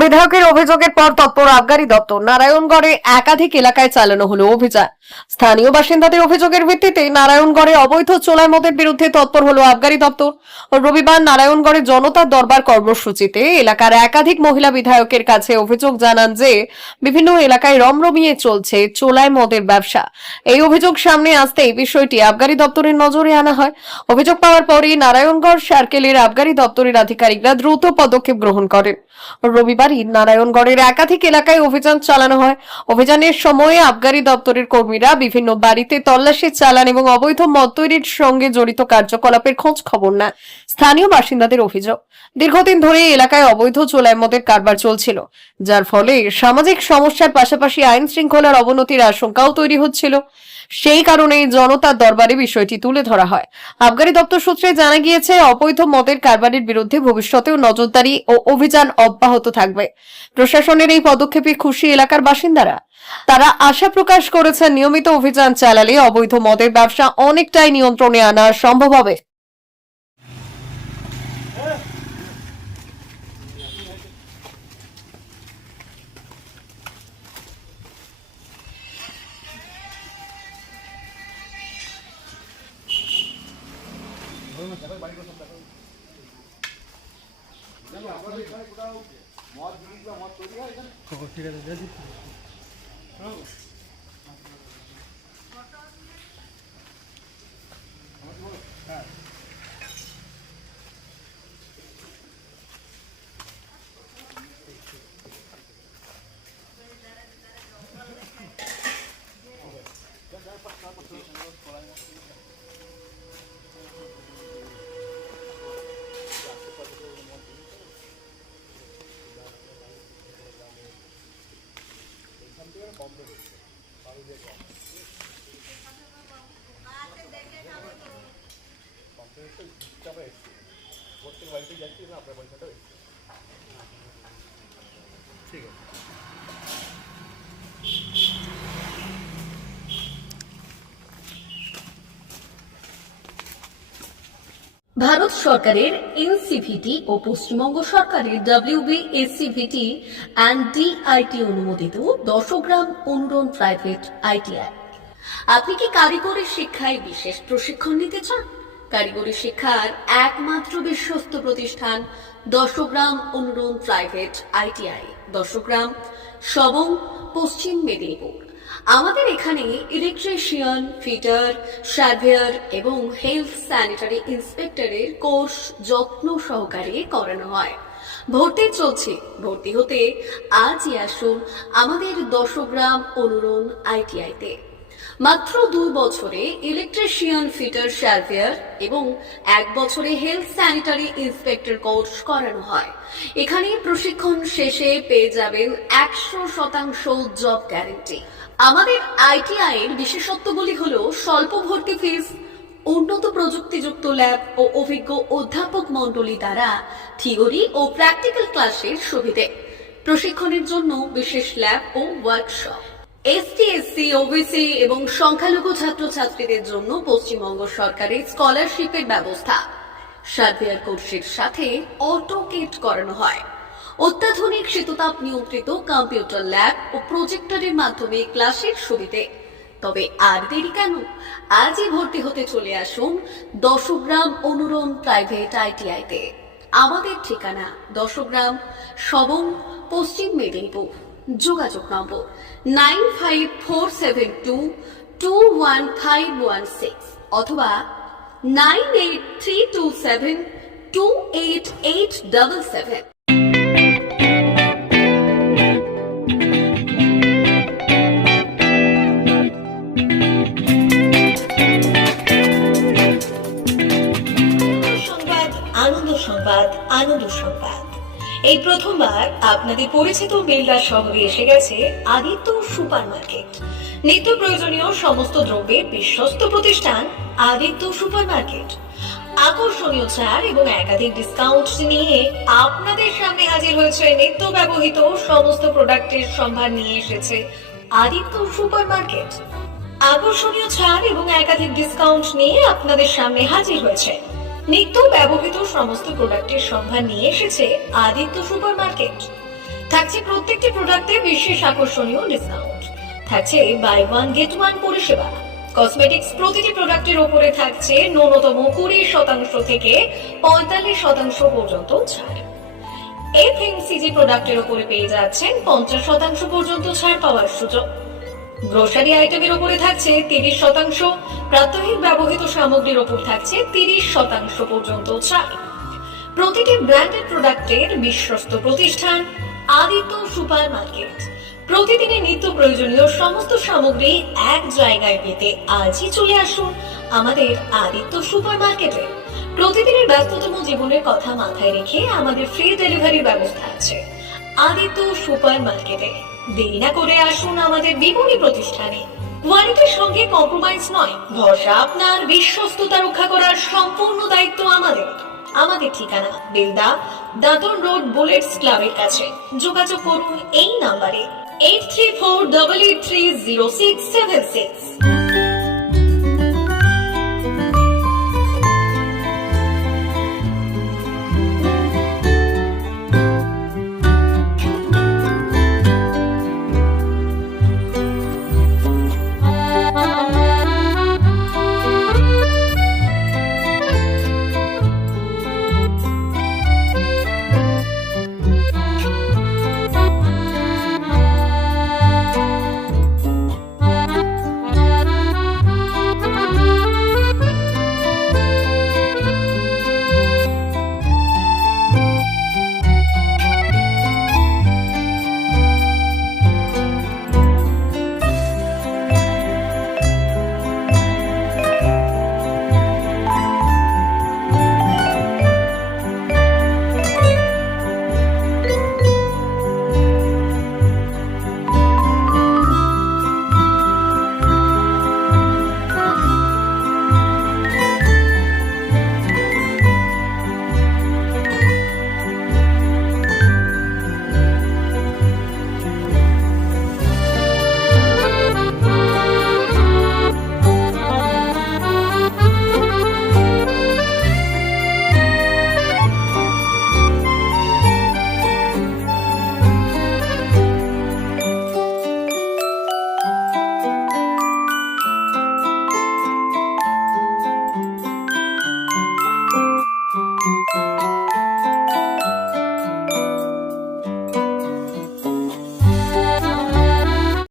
বিধায়কের অভিযোগের পর তৎপর আবগারি দপ্তর। নারায়ণগড়ে একাধিক এলাকায় চালানো হলো অভিযান। স্থানীয় বাসিন্দাদের অভিযোগের ভিত্তিতে নারায়ণগড়ে অবৈধ চোলাই মদের বিরুদ্ধে তৎপর হলো আবগারি দপ্তর। রবিবার নারায়ণগড়ে জনতার দরবার কর্মসূচিতে এলাকার একাধিক মহিলা বিধায়কের কাছে অভিযোগ জানান যে বিভিন্ন এলাকায় রমরমিয়ে চলছে চোলাই মদের ব্যবসা। এই অভিযোগ সামনে আসতেই বিষয়টি আবগারি দপ্তরের নজরে আনা হয়। অভিযোগ পাওয়ার পরই নারায়ণগড় সার্কেলের আবগারি দপ্তরের আধিকারিকরা দ্রুত পদক্ষেপ গ্রহণ করেন। রবিবারই নারায়ণগড়ের একাধিক এলাকায় অভিযান চালানো হয়। অভিযানের সময়ে আবগারি দপ্তরের কর্মীরা বিভিন্ন বাড়িতে তল্লাশি চালান এবং অবৈধ মদ তৈরির সঙ্গে জড়িত কার্যকলাপের খোঁজ খবর নেয়। স্থানীয় বাসিন্দাদের অভিযোগ, দীর্ঘদিন ধরে এলাকায় অবৈধ চোলাই মদের কারবার চলছিল, যার ফলে সামাজিক সমস্যার পাশাপাশি আইন শৃঙ্খলার অবনতির আশঙ্কাও তৈরি হচ্ছিল। সেই কারণে জনতার দরবারে বিষয়টি তুলে ধরা হয়। আবগারি দপ্তর সূত্রে জানা গিয়েছে, অবৈধ মদের কারবারের বিরুদ্ধে ভবিষ্যতেও নজরদারি ও অভিযান অব্যাহত থাকবে। প্রশাসনের এই পদক্ষেপে খুশি এলাকার বাসিন্দারা। তারা আশা প্রকাশ করেছেন, নিয়মিত অভিযান চালালে অবৈধ মদের ব্যবসা অনেকটাই নিয়ন্ত্রণে আনা সম্ভব হবে। ঠিক আছে দিয়ে দিচ্ছি। ঠিক আছে। ভারত সরকারের এনসিভিটি ও পশ্চিমবঙ্গ সরকারের WBSCVT অ্যান্ড DIT অনুমোদিত 10 গ্রাম অনুরণ প্রাইভেট ITI। আপনি কি কারিগরি শিক্ষায় বিশেষ প্রশিক্ষণ নিতে চান? কারিগরি শিক্ষার একমাত্র বিশ্বস্ত প্রতিষ্ঠান 10 গ্রাম অনুরণ প্রাইভেট ITI, 10 গ্রাম, সবং, পশ্চিম মেদিনীপুর। আমাদের এখানে ইলেকট্রিশিয়ান, ফিটার, সার্ভেয়ার এবং হেলথ স্যানিটারি ইন্সপেক্টরের কোর্স যত্ন সহকারে করানো হয়। ভর্তি চলছে। ভর্তি হতে আজই আসুন আমাদের 10 গ্রাম অনুরণ ITI-তে। মাত্র 2 বছরে ইলেকট্রিশিয়ান, ফিটার, সার্ভেয়ার এবং 1 বছরে হেলথ স্যানিটারি ইন্সপেক্টর কোর্স করানো হয়। এখানে প্রশিক্ষণ শেষে পেয়ে যাবেন 100% জব গ্যারান্টি। আমাদের ITI এর বিশেষত্বগুলি হলো স্বল্প ভর্তি ফিস, উন্নত প্রযুক্তিযুক্ত ল্যাব ও অভিজ্ঞ অধ্যাপক মণ্ডলী দ্বারা থিওরি ও প্র্যাকটিক্যাল ক্লাসের সুবিধে, প্রশিক্ষণের জন্য বিশেষ ল্যাব ও ওয়ার্কশপ, ST, SC, OBC এবং সংখ্যালঘু ছাত্রছাত্রীদের জন্য পশ্চিমবঙ্গ সরকারের স্কলারশিপের ব্যবস্থা। সার্ভেয়ার কোর্সের সাথে অটোকেট করানো হয়। অত্যাধুনিক শীততাপ নিয়ন্ত্রিত কম্পিউটার ল্যাব ও প্রজেক্টরের মাধ্যমে ক্লাসের সুবিধে। তবে আর দেরি কেন? আজই ভর্তি হতে চলে আসুন 10 গ্রাম অনুরণ প্রাইভেট ITI-তে। আমাদের ঠিকানা 10 গ্রাম, সবং, পশ্চিম মেদিনীপুর। যোগাযোগ নম্বর 9547221516 অথবা 9832728877। আনন্দ সংবাদ, আনন্দ সংবাদ। এই প্রথমবার আপনাদের পরিচিত বেলদা শহরে এসে গেছে আদিত্য সুপার মার্কেট। নিত্য প্রয়োজনীয় সমস্ত দ্রব্যের বিশ্বস্ত প্রতিষ্ঠান আদিত্য সুপার মার্কেট। আকর্ষণীয় ছাড় এবং একাধিক ডিসকাউন্ট নিয়ে আপনাদের সামনে হাজির হয়েছে। নিত্য ব্যবহৃত সমস্ত প্রোডাক্টের সম্ভার নিয়ে এসেছে আদিত্য সুপার মার্কেট। আকর্ষণীয় ছাড় এবং একাধিক ডিসকাউন্ট নিয়ে আপনাদের সামনে হাজির হয়েছে। নিত্য ব্যবহৃত সমস্ত প্রোডাক্টের সম্ভার নিয়ে এসেছে আদিত্য সুপার মার্কেট। থাকছে প্রত্যেকটি প্রোডাক্টে বিশেষ আকর্ষণীয় ডিসকাউন্ট, থাকছে বাই ওয়ান গেট ওয়ান পরিষেবা। কসমেটিক্স প্রতিটি প্রোডাক্টের উপরে থাকছে ন্যূনতম 20% থেকে 45% পর্যন্ত ছাড়। FMCG প্রোডাক্টের উপরে পেয়ে যাচ্ছেন 50% পর্যন্ত ছাড় পাওয়ার সুযোগ। গ্রোসারি আইটেমের উপরে থাকছে 30%, প্রাত্যহিক ব্যবহৃত সামগ্রীর উপর থাকছে 30% পর্যন্ত ছাড়। প্রতিটি ব্র্যান্ডেড প্রোডাক্টের বিশ্বস্ত প্রতিষ্ঠান আদিত্য সুপার মার্কেট। প্রতিদিনের নিত্য প্রয়োজনীয় সমস্ত সামগ্রী এক জায়গায় পেতে আজই চলে আসুন আমাদের আদিত্য সুপার মার্কেটে। প্রতিদিনের ব্যস্ততম জীবনের কথা মাথায় রেখে আমাদের ফ্রি ডেলিভারির ব্যবস্থা আছে আদিত্য সুপার মার্কেটে। দেরি না করে আসুন আমাদের বিপণী প্রতিষ্ঠানে। কোয়ালিটির সঙ্গে কম্প্রোমাইজ নয়, ভরসা আপনার, বিশ্বস্ততা রক্ষা করার সম্পূর্ণ দায়িত্ব আমাদের। আমাদের ঠিকানা বেলদা, দাদন রোড, বুলেটস ক্লাবের কাছে। যোগাযোগ করুন এই নাম্বারে 8348830676।